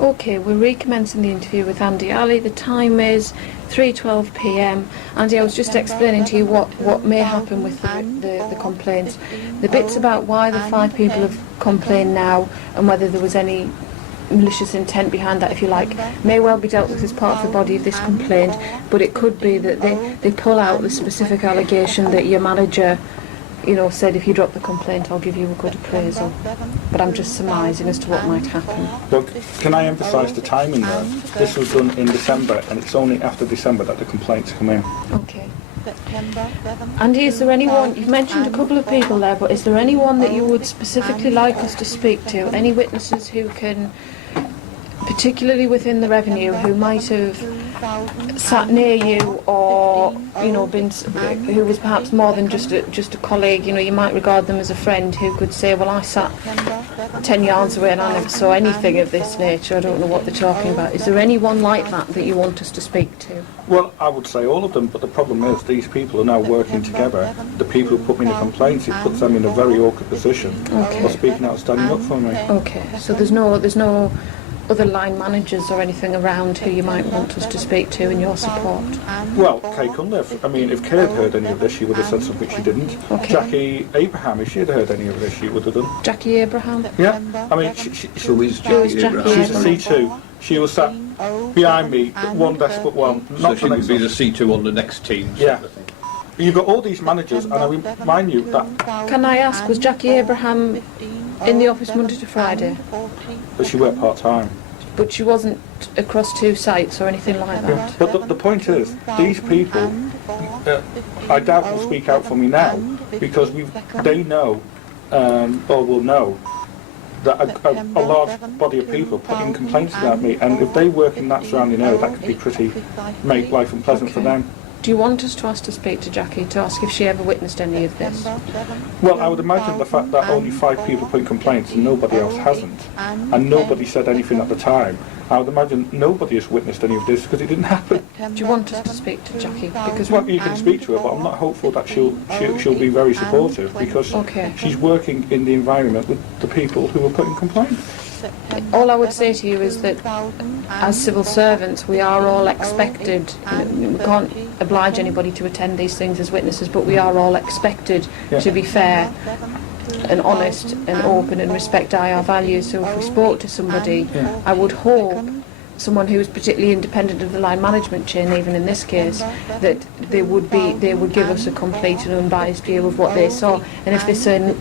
Okay, we're recommencing the interview with Andy Ali. The time is 3:12 p.m. Andy, I was just explaining to you what may happen with the complaints. The bits about why the 5 people have complained now and whether there was any malicious intent behind that, if you like, may well be dealt with as part of the body of this complaint, but it could be that they pull out the specific allegation that your manager, you know, said if you drop the complaint I'll give you a good appraisal. But I'm just surmising as to what might happen. Look, can I emphasise the timing though? This was done in December and it's only after December that the complaints come in. Okay. Andy, is there anyone, you've mentioned a couple of people there, but is there anyone that you would specifically like us to speak to? Any witnesses who can, particularly within the revenue, who might have sat near you or, you know, been, who was perhaps more than just a colleague, you know, you might regard them as a friend, who could say, well, I sat 10 yards away and I never saw anything of this nature, I don't know what they're talking about. Is there anyone like that that you want us to speak to? Well, I would say all of them, but the problem is these people are now working together. The people who put me in the complaints, it puts them in a very awkward position. Okay. For speaking out, standing up for me. Okay, so there's no other line managers or anything around who you might want us to speak to in your support? Well, Kay Cunliffe, I mean, if Kay had heard any of this, she would have said something she didn't. Okay. Jackie Abraham, if she had heard any of this, she would have done. Jackie Abraham? Yeah, I mean, Who is Jackie Abraham? she's a C2. She was sat behind me, one desk but one. So she would be the C2 on the next team. Yeah. You've got all these managers, and I remind you that... Can I ask, was Jackie Abraham in the office Monday to Friday? But she worked part-time. But she wasn't across 2 sites or anything like that? Yeah. But the point is, these people, I doubt will speak out for me now, because they know, or will know, that a large body of people put in complaints about me, and if they work in that surrounding area, that could be pretty, make life unpleasant for them. Do you want us to ask to speak to Jackie, to ask if she ever witnessed any of this? Well, I would imagine the fact that only 5 people put in complaints and nobody else hasn't, and nobody said anything at the time, I would imagine nobody has witnessed any of this because it didn't happen. Do you want us to speak to Jackie? Because well, you can speak to her, but I'm not hopeful that she'll be very supportive, because she's working in the environment with the people who are putting complaints. All I would say to you is that as civil servants we are all expected, we can't oblige anybody to attend these things as witnesses, but we are all expected to be fair and honest and open and respect our values. So if we spoke to somebody, I would hope someone who is particularly independent of the line management chain, even in this case, that they would give us a complete and unbiased view of what they saw, and if they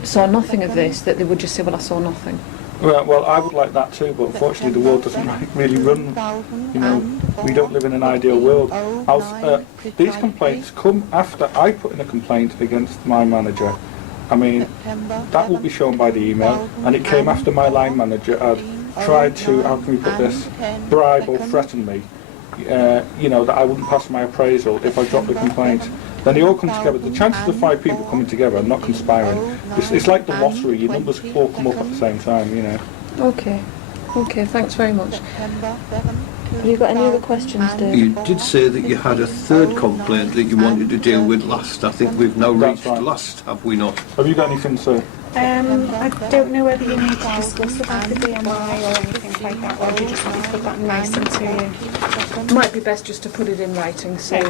saw nothing of this, that they would just say, well, I saw nothing. Well, I would like that too, but unfortunately the world doesn't really run, you know, we don't live in an ideal world. These complaints come after I put in a complaint against my manager. I mean, that will be shown by the email, and it came after my line manager had tried to, how can we put this, bribe or threaten me, you know, that I wouldn't pass my appraisal if I dropped the complaint. Then they all come together. The chances of 5 people coming together and not conspiring, it's like the lottery, your numbers all come up at the same time, you know. Okay, thanks very much. Have you got any other questions, Dave? You did say that you had a 3rd complaint that you wanted to deal with last. I think we've now reached last, have we not? Have you got anything to... I don't know whether you need to discuss about the BMI or anything like that, or do you just want to put that in writing to you? It might be best just to put it in writing, so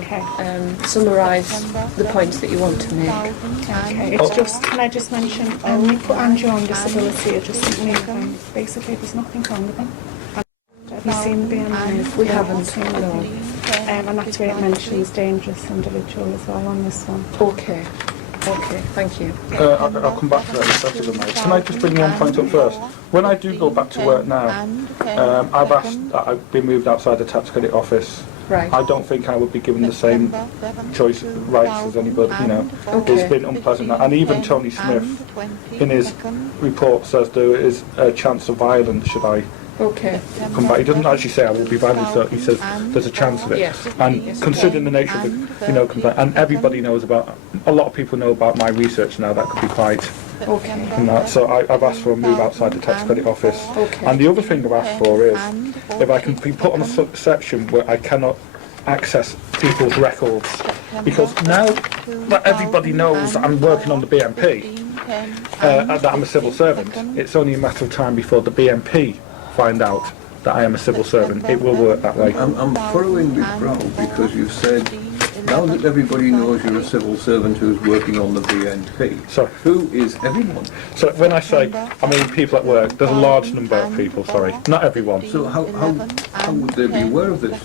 summarise the points that you want to make. Okay, it's just, can I just mention, we put Andrew on disability adjustment leave, and basically there's nothing wrong with him. Have you seen the BMI? We haven't, no. And that's where it mentions dangerous individual as well on this one. Okay, thank you. I'll come back to that in a second, mate. Can I just bring one point up first? When I do go back to work now, I've asked that I've been moved outside the tax credit office. Right. I don't think I would be given the same choice rights as anybody, you know. It's been unpleasant. And even Tony Smith, in his report, says there is a chance of violence should I come back. He doesn't actually say I will be violent, so he says there's a chance of it. Yes. And considering the nature of the, you know, complaint, and everybody knows about, a lot of people know about my research now, that could be quite... So I've asked for a move outside the tax credit office. And the other thing I've asked for is, if I can be put on a section where I cannot access people's records, because now that everybody knows that I'm working on the BMP, that I'm a civil servant, it's only a matter of time before the BMP find out that I am a civil servant. It will work that way. I'm furrowing with brow because you've said, now that everybody knows you're a civil servant who's working on the BNP, Sorry. who is everyone? So when I say, I mean people at work, there's a large number of people, sorry, not everyone. So how would they be aware of this?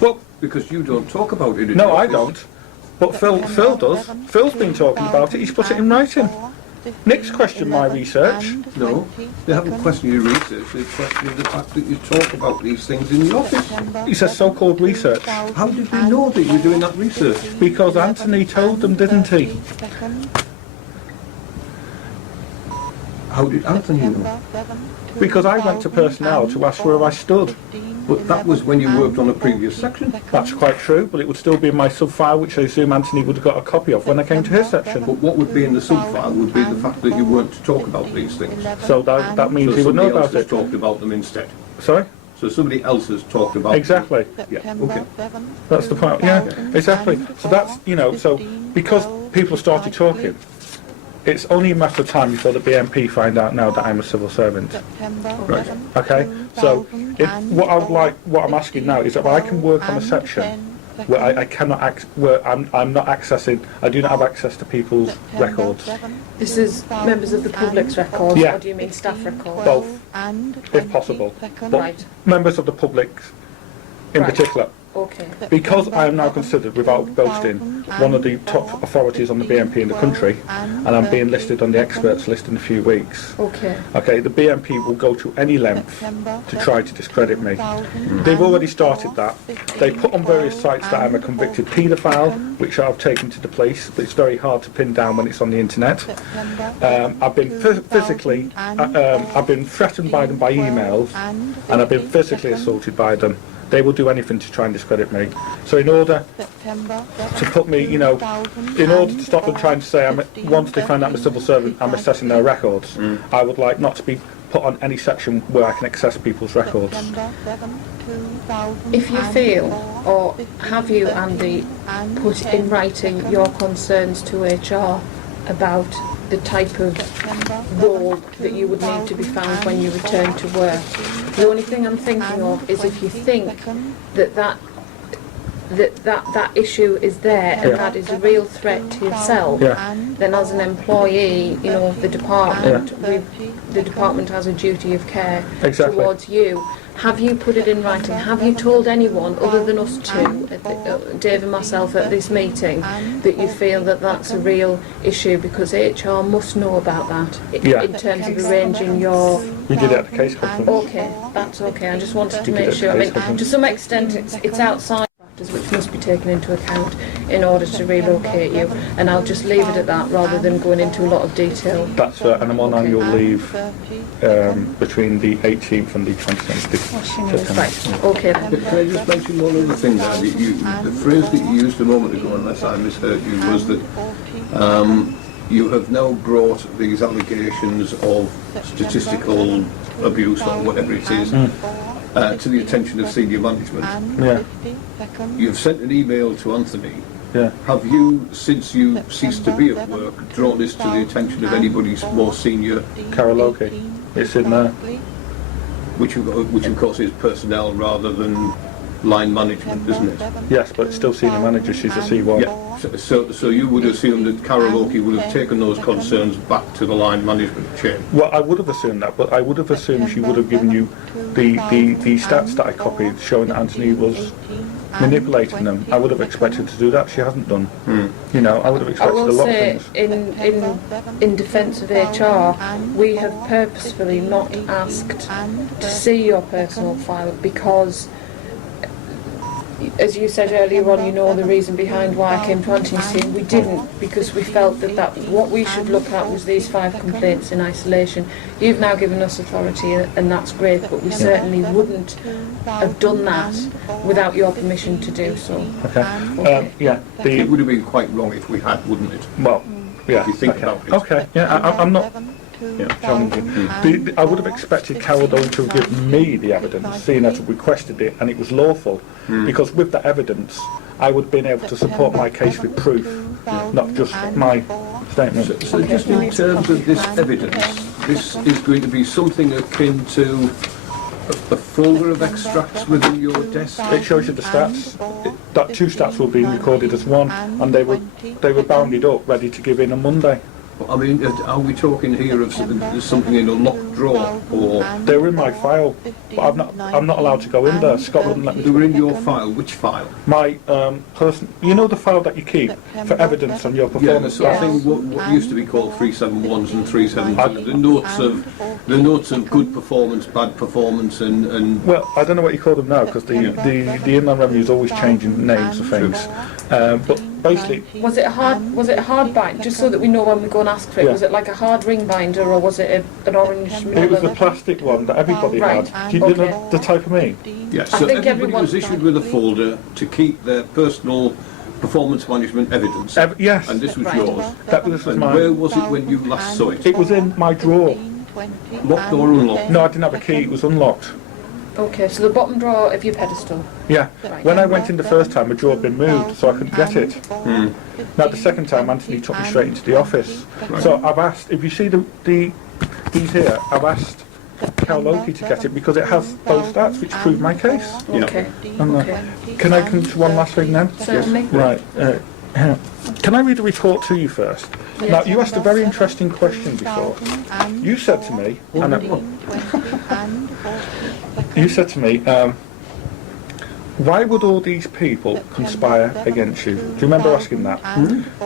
Well, Because you don't talk about it in no, the I office. don't. But Phil does. Phil's been talking about it, he's put it in writing. Nick's questioned my research. No, they haven't questioned your research, they've questioned the fact that you talk about these things in the office. He says so-called research. How did they know that you're doing that research? Because Anthony told them, didn't he? How did Anthony know? Because I went to personnel to ask where I stood. But that was when you worked on a previous section. That's quite true, but it would still be in my sub-file, which I assume Anthony would have got a copy of when I came to his section. But what would be in the sub-file would be the fact that you weren't to talk about these things. So that means So he would know somebody else about has it. talked about them instead. Sorry? So somebody else has talked about Exactly. them. Yeah, okay. That's the point. Yeah, exactly. So that's, you know, so because people started talking, it's only a matter of time before the BNP find out now that I'm a civil servant. Right. Okay? So what I'm asking now is if I can work on a section where I cannot where I'm not accessing, I do not have access to people's records. This is members of the public's records, Yeah. or do you mean staff records? Both, if possible. But Right. members of the public in Right. particular. Okay. Because I am now considered, without boasting, one of the top authorities on the BNP in the country, and I'm being listed on the experts list in a few weeks. Okay. Okay, the BNP will go to any length to try to discredit me. They've already started that. They put on various sites that I'm a convicted paedophile, which I've taken to the police, but it's very hard to pin down when it's on the internet. I've been physically, I've been threatened by them by emails, and I've been physically assaulted by them. They will do anything to try and discredit me. So in order to put me, you know, in order to stop them trying to say, once they find out I'm a civil servant, I'm assessing their records, I would like not to be put on any section where I can access people's records. If you feel, or have you, Andy, put in writing your concerns to HR about the type of role that you would need to be found when you return to work? The only thing I'm thinking of is if you think that issue is there and that is a real threat to yourself, then as an employee, you know, of the department, the department has a duty of care towards you. Have you put it in writing? Have you told anyone other than us two, Dave and myself, at this meeting, that you feel that that's a real issue? Because HR must know about that in terms of arranging your... We did it at the case conference. Okay, that's okay. I just wanted to make sure. I mean, to some extent, it's outside factors which must be taken into account in order to relocate you. And I'll just leave it at that rather than going into a lot of detail. That's and I'm on annual leave between the 18th and the 27th of September. Right, okay then. Can I just mention one other thing there? The phrase that you used a moment ago, unless I misheard you, was that you have now brought these allegations of statistical abuse or whatever it is to the attention of senior management. Yeah. You've sent an email to Anthony. Yeah. Have you, since you ceased to be at work, drawn this to the attention of anybody more senior? Karaoke. It's in there. Which of course is personnel rather than line management, isn't it? Yes, but it's still senior manager. She's a C1. Yeah. So you would assume that Karaoke would have taken those concerns back to the line management chain? Well, I would have assumed that, but I would have assumed she would have given you the stats that I copied showing that Anthony was manipulating them. I would have expected to do that. She hasn't done. You know, I would have I expected a will lot say, of things. in defence of HR, we have purposefully not asked to see your personal file because, as you said earlier on, you know the reason behind why I came to Anthony's team. We didn't, because we felt that what we should look at was these 5 complaints in isolation. You've now given us authority, and that's great, but we certainly wouldn't have done that without your permission to do so. Okay. Yeah. It would have been quite wrong if we had, wouldn't it? Well, yeah. If you think okay. about it. Okay. Yeah. I'm not. Challenging. I would have expected Carol Dolan to have given me the evidence, seeing as I requested it, and it was lawful. Because with that evidence, I would have been able to support my case with proof, not just my statement. So just in terms of this evidence, this is going to be something akin to a folder of extracts within your desk? It shows you the stats. That 2 stats were being recorded as one, and they were bounded up, ready to give in on Monday. I mean, are we talking here of something in a locked drawer, or They were in my file, but I'm not allowed to go in there. Scott wouldn't let me. they were in your file? Which file? My person, you know the file that you keep for evidence on your Yeah, performance. so I think what used to be called 371s and 372, the notes of good performance, bad performance, and Well, I don't know what you call them now, because the Inland Revenue is always changing names of things. But basically, Was it a hard bind? Just so that we know when we go and ask for it. Yeah. Was it like a hard ring binder, or was it an orange? it was the plastic one that everybody Right, had. Do you know the type of me? yeah. I So think everybody everyone- was issued with a folder to keep their personal performance management evidence, Yes, and this was Right. yours. this was And where mine. was it when you last saw it? It was in my drawer. Locked or unlocked? No, I didn't have a key. It was unlocked. Okay, so the bottom drawer of your pedestal. Yeah. Right. When I went in the first time, the drawer had been moved, so I couldn't get it. Now the second time, Anthony took me straight into the office. So I've asked, if you see these here, I've asked Cal Loki to get it because it has those stats which prove my case. Yeah. Okay. And, Okay. Can I come to one last thing then? Certainly. Right. Can I read the report to you first? Now, you asked a very interesting question before. You said to me, you said to me, why would all these people conspire against you? Do you remember asking that?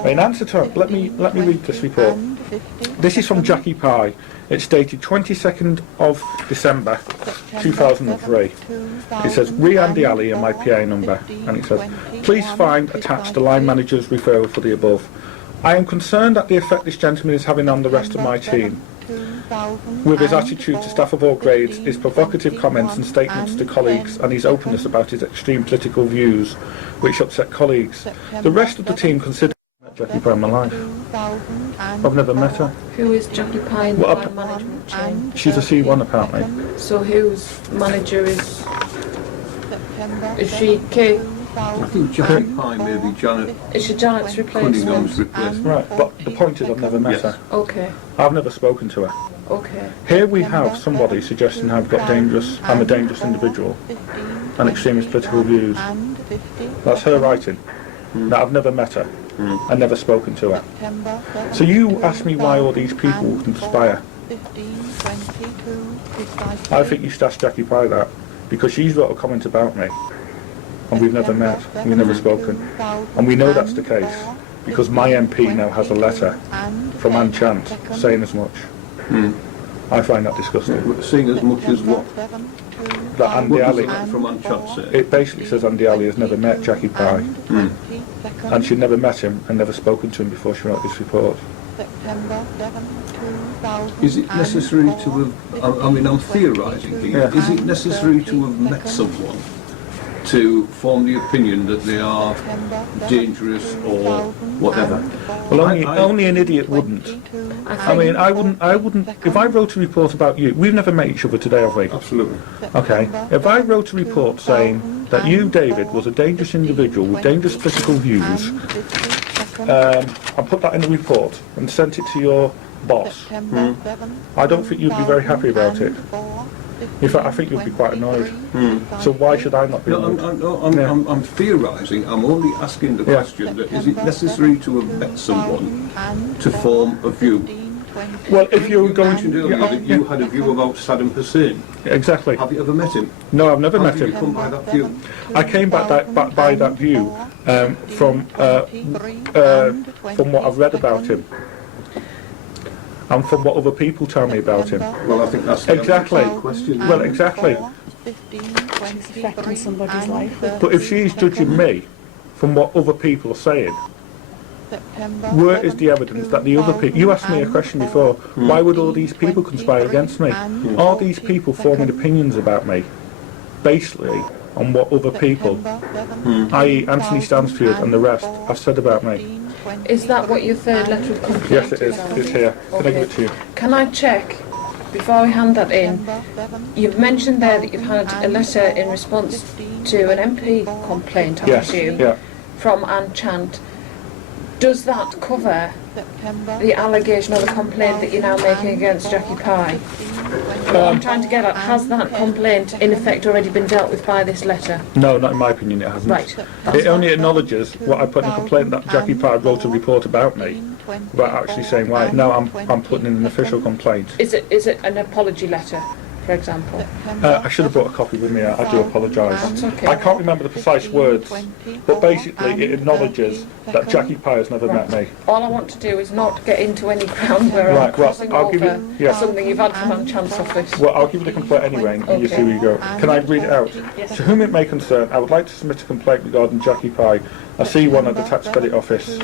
In answer to it, let me read this report. This is from Jackie Pye. It's dated 22nd of December 2003. It says, re Andy Alley and my PA number. And it says, please find attached the line manager's referral for the above. I am concerned at the effect this gentleman is having on the rest of my team. With his attitude to staff of all grades, his provocative comments and statements to colleagues, and his openness about his extreme political views, which upset colleagues. The rest of the team consider Jackie Pye in my life. I've never met her. Who is Jackie Pye in the Well, line management chain? She's a C1 apparently. So whose manager is she Kay? I think Jackie Pye may be Janet Is she Janet's Cunningham's replacement? replacement. Right, but the point is I've never met Yes. her. Okay, I've never spoken to her. okay. Here we have somebody suggesting I'm a dangerous individual and extremist political views. That's her writing. Now, I've never met her. I've never spoken to her. So you ask me why all these people conspire. I think you should ask Jackie Pye that, because she's wrote a comment about me, and we've never met, we've never spoken. And we know that's the case, because my MP now has a letter from Anne Chant saying as much. I find that disgusting. Seeing as much as what? That Andy What does Alley, that from Anne Chant say? it basically says Andy Alley has never met Jackie Pye, and she'd never met him and never spoken to him before she wrote this report. Is it necessary to have, I mean, I'm theorising here, Yeah. is it necessary to have met someone to form the opinion that they are dangerous or whatever? Well, I- only an idiot wouldn't. I mean, I wouldn't, if I wrote a report about you, we've never met each other today, have we? Absolutely. Okay. If I wrote a report saying that you, David, was a dangerous individual with dangerous political views, I put that in the report and sent it to your boss, I don't think you'd be very happy about it. In fact, I think you'd be quite annoyed. So why should I not be No, annoyed? I'm theorising, I'm only asking the question that is it necessary to have met someone to form a view? Well, if you were You going mentioned earlier that you had a view about Saddam Hussein. Exactly. Have you ever met him? No, I've never How met did you him. come by that view? I came by that view from what I've read about him and from what other people tell me about him. Well, I think that's the Exactly. question. Well, exactly. She's affecting somebody's life. But if she's judging me from what other people are saying, where is the evidence that the other people... You asked me a question before, why would all these people conspire against me? Are these people forming opinions about me, basically, on what other people, i.e. Anthony Stansfield and the rest, have said about me? Is that what your third letter of complaint Yes, it is. about? It's here. Can I give it to you? Can I check, before we hand that in, you've mentioned there that you've had a letter in response to an MP complaint, I Yes, assume, yeah. from Anne Chant. Does that cover the allegation or the complaint that you're now making against Jackie Pye? What I'm trying to get at, has that complaint in effect already been dealt with by this letter? No, not in my opinion, it hasn't. Right. It only acknowledges what I put in a complaint, that Jackie Pye wrote a report about me, without actually saying why. Now I'm putting in an official complaint. Is it an apology letter, for example? I should have brought a copy with me, I do apologise. That's okay. I can't remember the precise words, but basically it acknowledges that Jackie Pye has never met me. All I want to do is not get into any ground where I'm Right, well, crossing I'll give over you- yeah. something you've had from Anne-Chan's office. Well, I'll give you the complaint anyway, and you see where you go. Can I read it out? Yes. To whom it may concern, I would like to submit a complaint regarding Jackie Pye. I see one at the Tax Credit Office.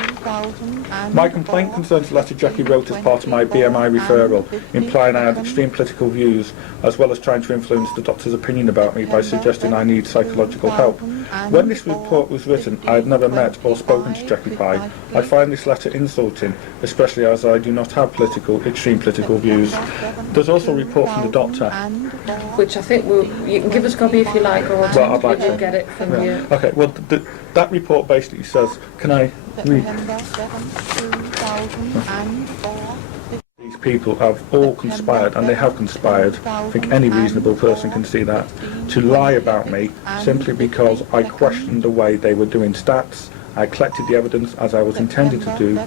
My complaint concerns the letter Jackie wrote as part of my BMI referral, implying I had extreme political views, as well as trying to influence the doctor's opinion about me by suggesting I need psychological help. When this report was written, I had never met or spoken to Jackie Pye. I find this letter insulting, especially as I do not have extreme political views. There's also a report from the doctor. Which I think you can give us a copy if you like, or Well, I'd like we'll to. get it from you. Okay, well, that report basically says, can I read? These people have all conspired, and they have conspired, I think any reasonable person can see that, to lie about me simply because I questioned the way they were doing stats. I collected the evidence as I was intended to do,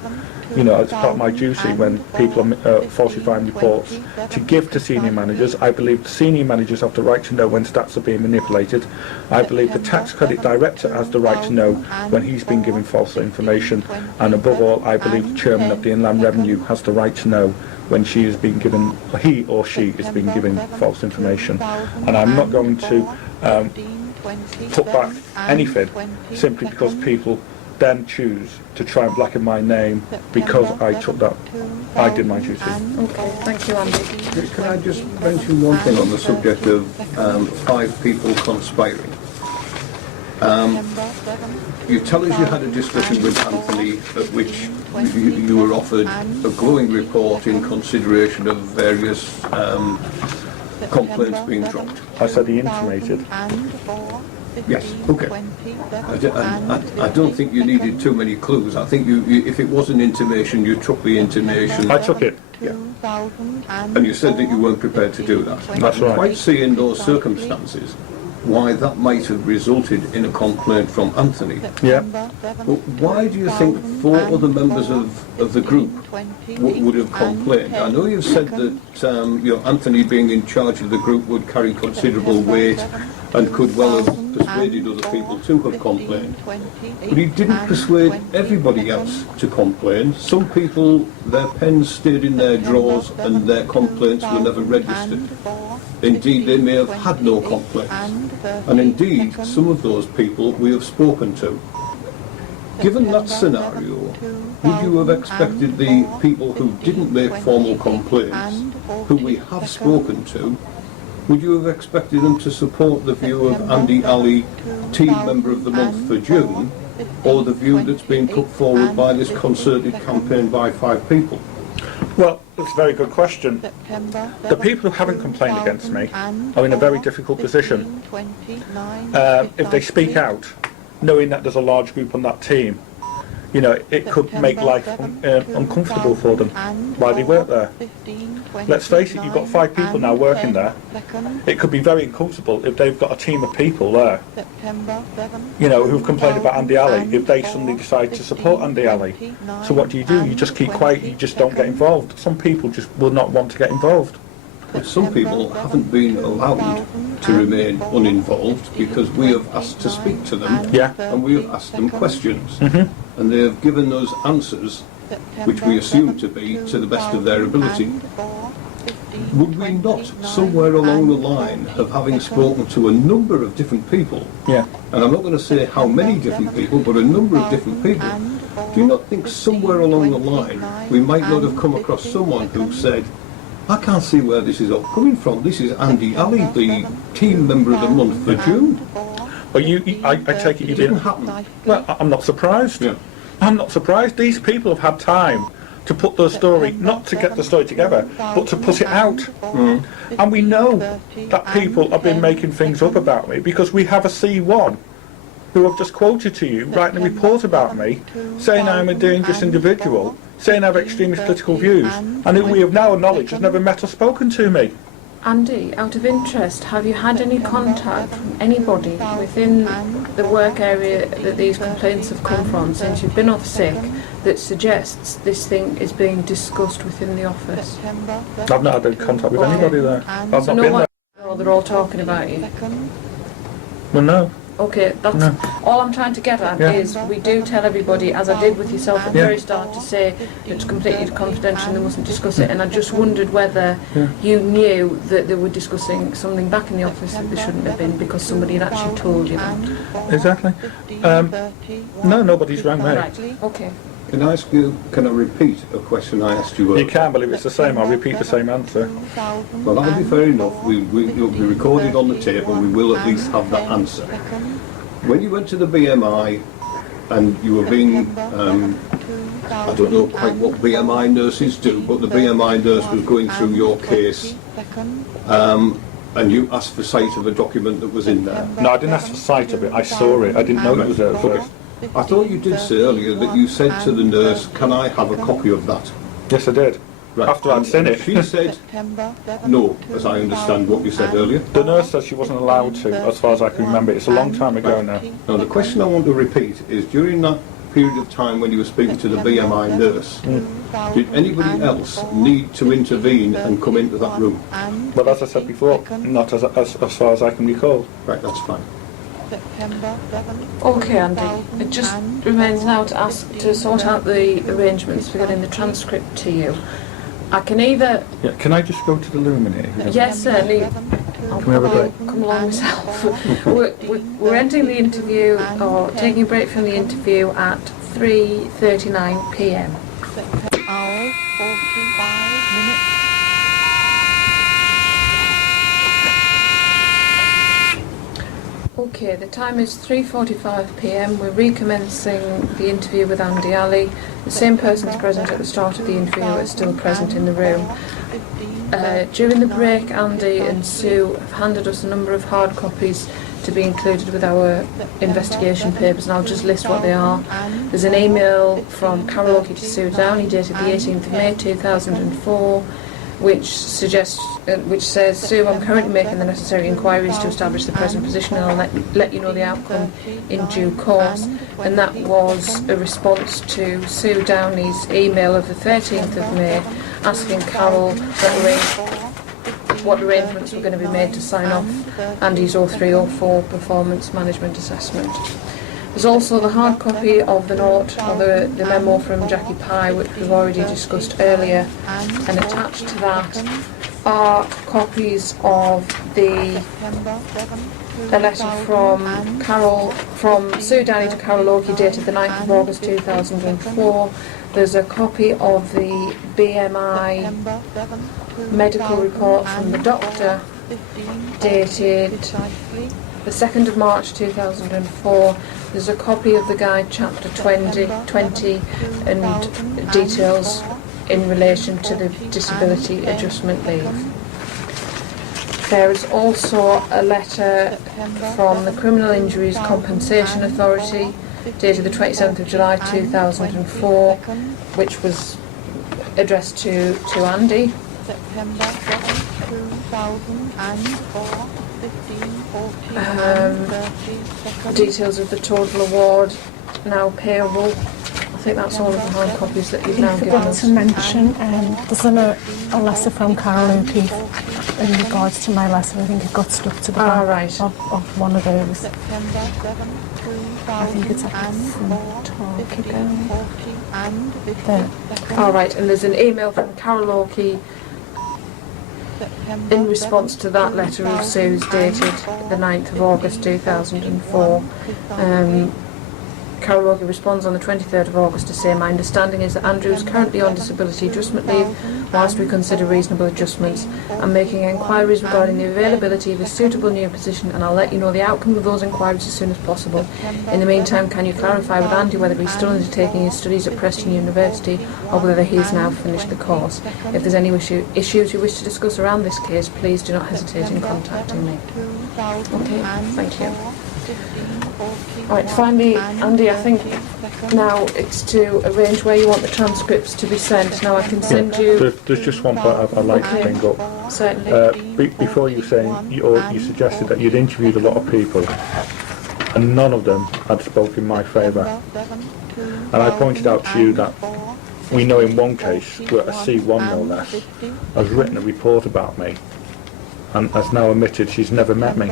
you know, as part of my duty when people are falsifying reports, to give to senior managers. I believe the senior managers have the right to know when stats are being manipulated. I believe the tax credit director has the right to know when he's been given false information. And above all, I believe the chairman of the Inland Revenue has the right to know when she is being given, he or she is being given false information. And I'm not going to put back anything simply because people then choose to try and blacken my name because I did my duty. Okay, thank you, Andy. Can I just mention one thing on the subject of 5 people conspiring? You tell us you had a discussion with Anthony at which you were offered a glowing report in consideration of various complaints being dropped. I said he intimated. Yes, okay. I don't think you needed too many clues. I think you if it was an intimation, you took the intimation. I took it. Yeah. And you said that you weren't prepared to do that. That's right. I quite see in those circumstances why that might have resulted in a complaint from Anthony. Yeah. But why do you think 4 other members of the group would have complained? I know you've said that you know, Anthony being in charge of the group would carry considerable weight and could well have persuaded other people to have complained. But he didn't persuade everybody else to complain. Some people, their pens stayed in their drawers and their complaints were never registered. Indeed, they may have had no complaints. And indeed, some of those people we have spoken to. Given that scenario, would you have expected the people who didn't make formal complaints, who we have spoken to, would you have expected them to support the view of Andy Ali, Team Member of the Month for June, or the view that's been put forward by this concerted campaign by 5 people? Well, it's a very good question. The people who haven't complained against me are in a very difficult position. If they speak out, knowing that there's a large group on that team, you know, it could make life uncomfortable for them while they work there. Let's face it, you've got 5 people now working there. It could be very uncomfortable if they've got a team of people there, you know, who've complained about Andy Ali, if they suddenly decide to support Andy Ali. So what do? You just keep quiet, you just don't get involved. Some people just will not want to get involved. But some people haven't been allowed to remain uninvolved because we have asked to speak to them, Yeah. and we have asked them questions. And they have given us answers which we assume to be to the best of their ability. Would we not, somewhere along the line of having spoken to a number of different people, Yeah. and I'm not going to say how many different people, but a number of different people, do you not think somewhere along the line we might not have come across someone who said, I can't see where this is all coming from. This is Andy Ali, the Team Member of the Month for June. But I take it you It didn't didn't. happen. Well, I'm not surprised. Yeah. I'm not surprised. These people have had time to put the story, not to get the story together, but to put it out. And we know that people have been making things up about me because we have a C1 who I've just quoted to you, writing a report about me, saying I'm a dangerous individual, saying I have extremist political views, and who we have now acknowledged has never met or spoken to me. Andy, out of interest, have you had any contact from anybody within the work area that these complaints have come from since you've been off sick that suggests this thing is being discussed within the office? I've not had any contact with anybody there. I've not So no been one, there. or they're all talking about you? Well, no. Okay, that's No. all I'm trying to get at Yeah. is we do tell everybody, as I did with yourself at the Yeah. very start, to say it's completely confidential and they mustn't discuss it, and I just wondered whether Yeah. you knew that they were discussing something back in the office that they shouldn't have been because somebody had actually told you that. Exactly. No, nobody's rang me. Right, okay. Can I ask you, can I repeat a question I asked you You earlier? can't believe it's the same. I'll repeat the same answer. Well, that'll be fair enough. It'll be recorded on the tape and we will at least have that answer. When you went to the BMI and you were being, I don't know quite what BMI nurses do, but the BMI nurse was going through your case and you asked for sight of a document that was in there. No, I didn't ask for sight of it. I saw it. I didn't know it was there at first. I thought you did say earlier that you said to the nurse, can I have a copy of that? Yes, I did. Right. After I'd seen it. She said no, as I understand what you said earlier. The nurse said she wasn't allowed to, as far as I can remember. It's a long time ago now. Now the question I want to repeat is, during that period of time when you were speaking to the BMI nurse, did anybody else need to intervene and come into that room? But as I said before, not as far as I can recall. Right, that's fine. Okay, Andy. It just remains now to ask to sort out the arrangements for getting the transcript to you. I can either... Yeah, can I just go to the loo a minute? Yes, certainly. I'll Can we have a break? come along myself. We're ending the interview, or taking a break from the interview at 3:39 p.m. Hour 45 minutes. Okay, the time is 3:45 p.m. We're recommencing the interview with Andy Ali. The same persons present at the start of the interview are still present in the room. During the break, Andy and Sue have handed us a number of hard copies to be included with our investigation papers, and I'll just list what they are. There's an email from Carol Oakey to Sue Downey dated the 18th of May 2004, which says, Sue, I'm currently making the necessary inquiries to establish the present position, and I'll let you know the outcome in due course. And that was a response to Sue Downey's email of the 13th of May asking Carol what arrangements were going to be made to sign off Andy's 0304 performance management assessment. There's also the hard copy of the note, or the memo from Jackie Pye, which we've already discussed earlier, and attached to that are copies of a letter from Sue Downey to Carol Oakey dated the 9th of August 2004. There's a copy of the BMI medical report from the doctor dated the 2nd of March 2004. There's a copy of the guide chapter 20 and details in relation to the disability adjustment leave. There is also a letter from the Criminal Injuries Compensation Authority dated the 27th of July 2004, which was addressed to Andy. September 2004. Details of the total award now payable. I think that's all of the hard copies that you've now I given forgot us. to mention, there's a letter from Carol Oakey in regards to my letter. I think it got stuck to the back Right. of one of those. September 7, I think it's at the front talk again. There. All right, and there's an email from Carol Oakey in response to that letter of Sue's dated the 9th of August 2004. Carol Oakey responds on the 23rd of August to say, my understanding is that Andrew is currently on disability adjustment leave whilst we consider reasonable adjustments. I'm making inquiries regarding the availability of a suitable new position, and I'll let you know the outcome of those inquiries as soon as possible. In the meantime, can you clarify with Andy whether he's still undertaking his studies at Preston University or whether he has now finished the course? If there's any issues you wish to discuss around this case, please do not hesitate in contacting me. Okay, thank you. Right, finally, Andy, I think now it's to arrange where you want the transcripts to be sent. Now I can send you... There's just one point I'd like to bring up. Certainly. Before you saying, you suggested that you'd interviewed a lot of people, and none of them had spoken in my favour. And I pointed out to you that we know in one case, where a C1 no less, has written a report about me, and has now admitted she's never met me.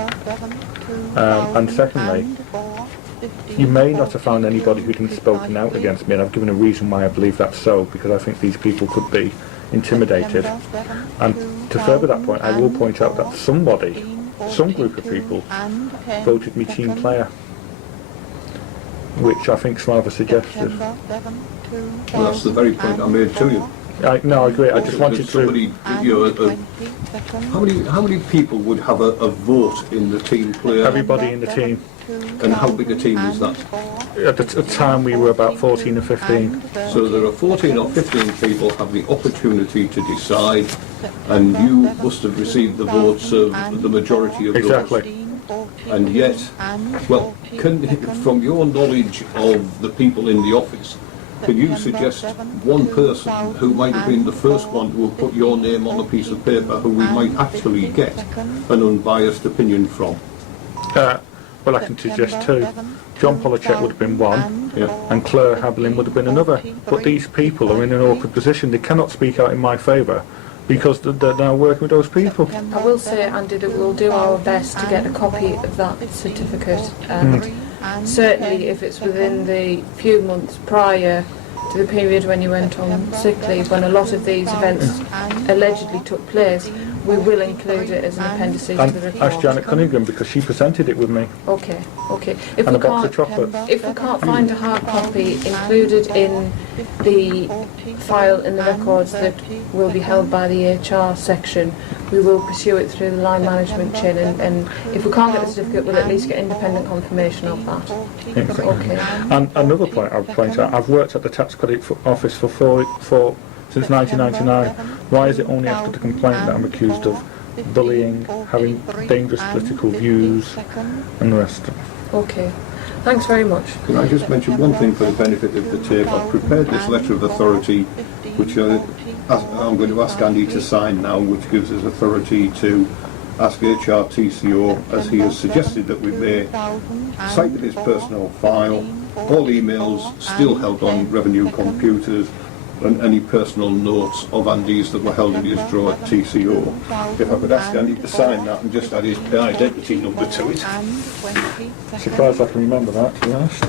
And secondly, you may not have found anybody who didn't spoken out against me, and I've given a reason why I believe that's so, because I think these people could be intimidated. And to further that point, I will point out that some group of people voted me team player, which I think is rather suggestive. Well, that's the very point I made to you. No, I agree. I just wanted Somebody, to... you know, how many people would have a vote in the team player? Everybody in the team. And how big a team is that? At the time we were about 14 or 15. So there are 14 or 15 people have the opportunity to decide, and you must have received the votes of the majority of those. Exactly. And yet, well, from your knowledge of the people in the office, can you suggest one person who might have been the first one who will put your name on a piece of paper who we might actually get an unbiased opinion from? Well, I can suggest two. John Polachek would have been one, and Claire Hablin would have been another. But these people are in an awkward position. They cannot speak out in my favour because they're now working with those people. I will say, Andy, that we'll do our best to get a copy of that certificate, and certainly if it's within the few months prior to the period when you went on sick leave, when a lot of these events allegedly took place, we will include it as an appendice to the report. Ask Janet Cunningham, because she presented it with me. Okay. If And we a box can't, of chocolates. if we can't find a hard copy included in the file in the records that will be held by the HR section, we will pursue it through the line management chain, and if we can't get the certificate, we'll at least get independent confirmation of that. Okay. And another point I would point out, I've worked at the tax credit office since 1999. Why is it only after the complaint that I'm accused of bullying, having dangerous political views, and the rest? Okay. Thanks very much. Can I just mention one thing for the benefit of the tape? I've prepared this letter of authority, which I'm going to ask Andy to sign now, which gives us authority to ask HRTCO, as he has suggested that we may, cite his personal file, all emails still held on revenue computers, and any personal notes of Andy's that were held in his drawer at TCO. If I could ask Andy to sign that and just add his identity number to it. Surprised I can remember that, to be honest.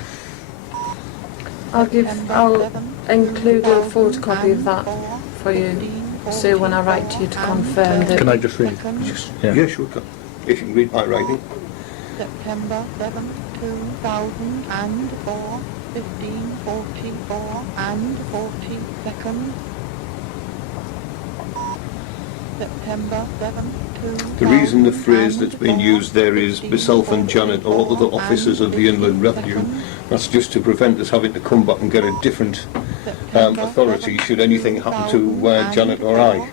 I'll include a photocopy of that for you, Sue, when I write to you to confirm that. Can I just read? Yeah, sure. If you can read my writing. September 7, 2004, 15:44 and 40 seconds. September 7, The reason the phrase that's been used there is myself and Janet or other officers of the Inland Revenue, that's just to prevent us having to come back and get a different authority should anything happen to Janet or I.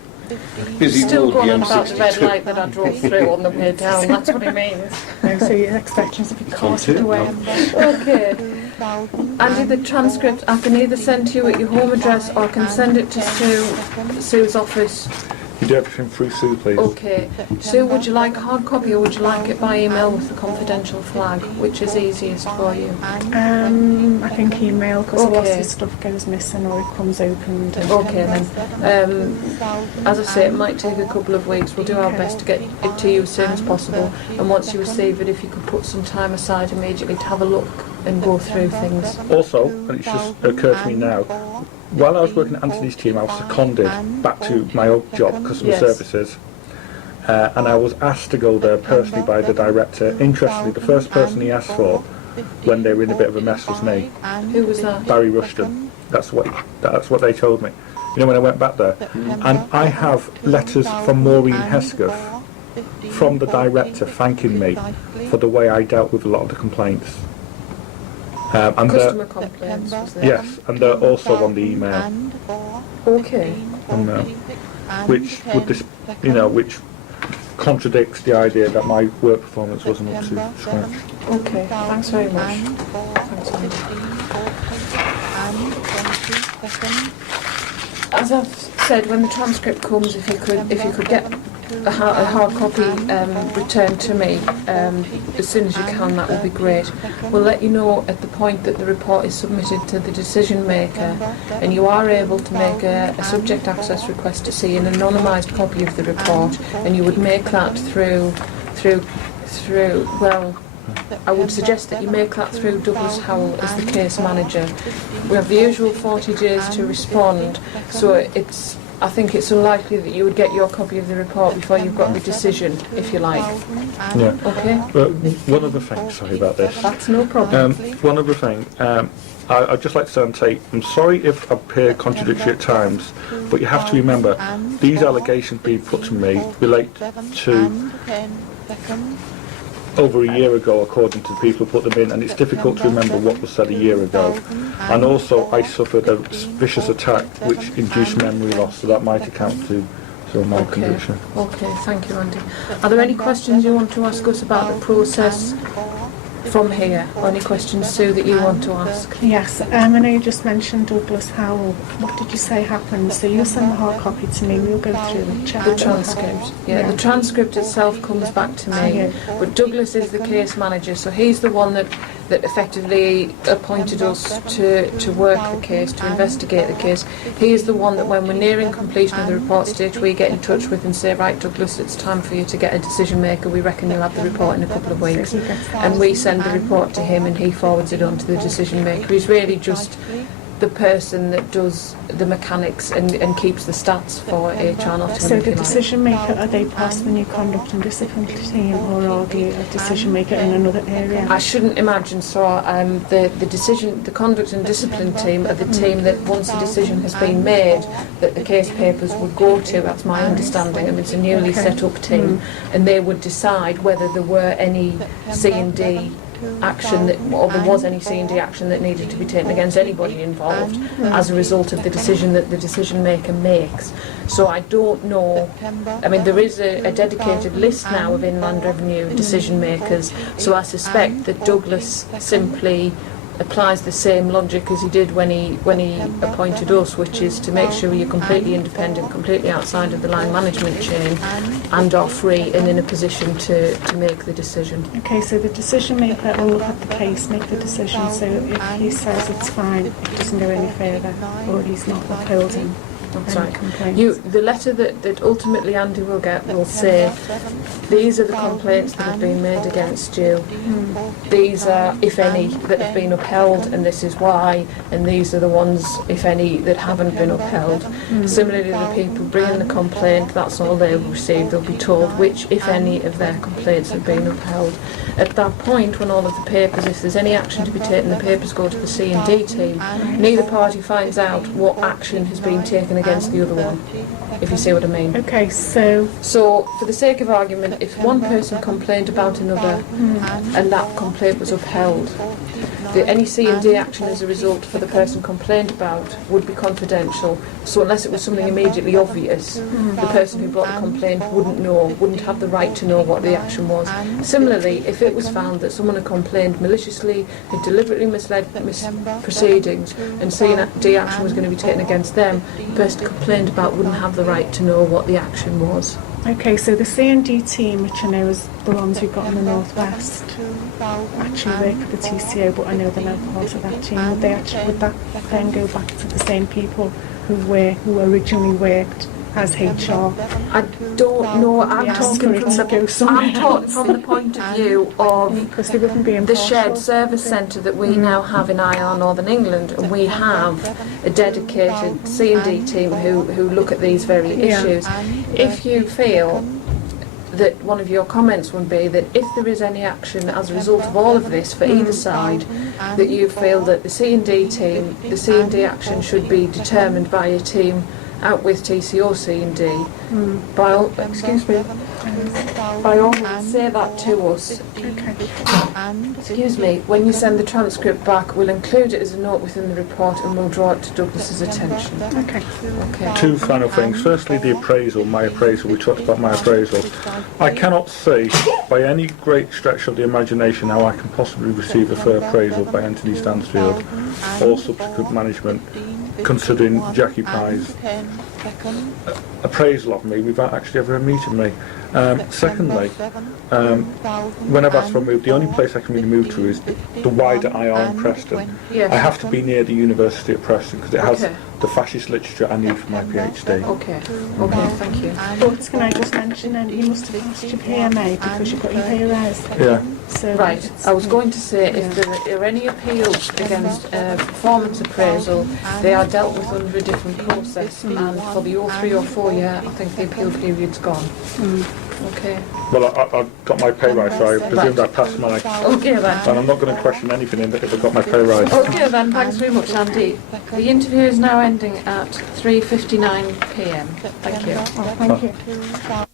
Busy Still road, going the on about the red M62. light that I drove through on the way down, that's what it means. So you're expecting us to be carted away. Okay. Andy, the transcript I can either send to you at your home address or I can send it to Sue's office. You do everything through Sue, please. Okay. Sue, would you like a hard copy or would you like it by email with the confidential flag? Which is easiest for you? I think email, because a lot Okay. of stuff goes missing or it comes opened. Okay then. As I say, it might take a couple of weeks. We'll do our best to get it to you as soon as possible. And once you receive it, if you could put some time aside immediately to have a look and go through things. Also, and it's just occurred to me now, while I was working at Anthony's team, I was seconded back to my old job, customer Yes. services, and I was asked to go there personally by the director. Interestingly, the first person he asked for when they were in a bit of a mess was me, Who was that? Barry Rushton. That's what they told me. You know, when I went back there, and I have letters from Maureen Hesketh from the director thanking me for the way I dealt with a lot of the complaints. And Customer complaints, was there? yes, and they're also on the email. Okay. Which would this, you know, which contradicts the idea that my work performance wasn't up to scratch. Okay, thanks very much. And 4, Thanks, Andy. 15, 40, and 20 seconds. As I've said, when the transcript comes, if you could get a hard copy returned to me as soon as you can, that would be great. We'll let you know at the point that the report is submitted to the decision maker, and you are able to make a subject access request to see an anonymised copy of the report, and you would make that through. Well, I would suggest that you make that through Douglas Howell as the case manager. We have the usual 40 days to respond, so I think it's unlikely that you would get your copy of the report before you've got the decision, if you like. Yeah. Okay? But one other thing, sorry about this. That's no problem. One other thing, I'd just like to say on tape, I'm sorry if I appear contradictory at times, but you have to remember, these allegations being put to me relate to over a year ago, according to the people who put them in, and it's difficult to remember what was said a year ago. And also, I suffered a vicious attack which induced memory loss, so that might account to my conviction. Okay, thank you, Andy. Are there any questions you want to ask us about the process from here, or any questions, Sue, that you want to ask? Yes, I know you just mentioned Douglas Howell. What did you say happened? So you send the hard copy to me, we'll go through and check The transcript. Yeah, the transcript itself comes back to me, but Douglas is the case manager, so he's the one that effectively appointed us to work the case, to investigate the case. He is the one that when we're nearing completion of the report stage, we get in touch with and say, right, Douglas, it's time for you to get a decision maker. We reckon you'll have the report in a couple of weeks. And we send the report to him and he forwards it on to the decision maker. He's really just the person that does the mechanics and keeps the stats for HR Nottingham. So the decision maker, are they part of the new conduct and discipline team, or are they a decision maker in another area? I shouldn't imagine so. The conduct and discipline team are the team that once a decision has been made, that the case papers would go to. That's my understanding. I mean, it's a newly set up team, and they would decide whether there were any C&D action or there was any C&D action that needed to be taken against anybody involved as a result of the decision that the decision maker makes. So I don't know. I mean, there is a dedicated list now of Inland Revenue decision makers, so I suspect that Douglas simply applies the same logic as he did when he appointed us, which is to make sure you're completely independent, completely outside of the line management chain, and are free and in a position to make the decision. Okay, so the decision maker will look at the case, make the decision, so if he says it's fine, it doesn't go any further, or he's not upholding any complaints. The letter that ultimately Andy will get will say, these are the complaints that have been made against you. These are, if any, that have been upheld, and this is why, and these are the ones, if any, that haven't been upheld. Similarly, the people bringing the complaint, that's all they'll receive. They'll be told which, if any, of their complaints have been upheld. At that point, when all of the papers, if there's any action to be taken, the papers go to the C&D team. Neither party finds out what action has been taken against the other one, if you see what I mean. Okay, so for the sake of argument, if one person complained about another and that complaint was upheld, any C&D action as a result for the person complained about would be confidential. So unless it was something immediately obvious, the person who brought the complaint wouldn't have the right to know what the action was. Similarly, if it was found that someone had complained maliciously, had deliberately misled proceedings, and C&D action was going to be taken against them, the person complained about wouldn't have the right to know what the action was. okay, so the C&D team, which I know is the ones we've got in the Northwest, actually work for the TCO, but I know they're not part of that team. Would that then go back to the same people who originally worked as HR? I don't know. I'm talking from the point of view of Because they wouldn't be the impartial. shared service centre that we now have in IR Northern England, and we have a dedicated C&D team who look at these very issues. If you feel that one of your comments would be that if there is any action as a result of all of this for either side, that you feel that the C&D team, the C&D action should be determined by a team out with TCO, C and D, by all, excuse me, by all means say that to us. Excuse me, when you send the transcript back, we'll include it as a note within the report and we'll draw it to Douglas's attention. Okay. Okay. Two final things. Firstly, the appraisal, my appraisal. We talked about my appraisal. I cannot see, by any great stretch of the imagination, how I can possibly receive a fair appraisal by Anthony Stansfield or subsequent management, considering Jackie Pye's appraisal of me without actually ever meeting me. Secondly, when I've asked for a move, the only place I can really move to is the wider IR in Preston. Yes. I have to be near the University of Preston because it has Okay. the fascist literature I need for my PhD. Okay, okay, thank you. But can I just mention then, you must have passed your PMA because you've got your pay rise. Yeah. So Right, I was going to say if there are any appeals against performance appraisal, they are dealt with under a different process, and for the 03 or 4 year, I think the appeal period's gone. Okay. Well, I got my pay rise, so I presumed I passed my... Okay then. And I'm not going to question anything in that if I got my pay rise. Okay then, thanks very much, Andy. The interview is now ending at 3:59 p.m. Thank you. thank you.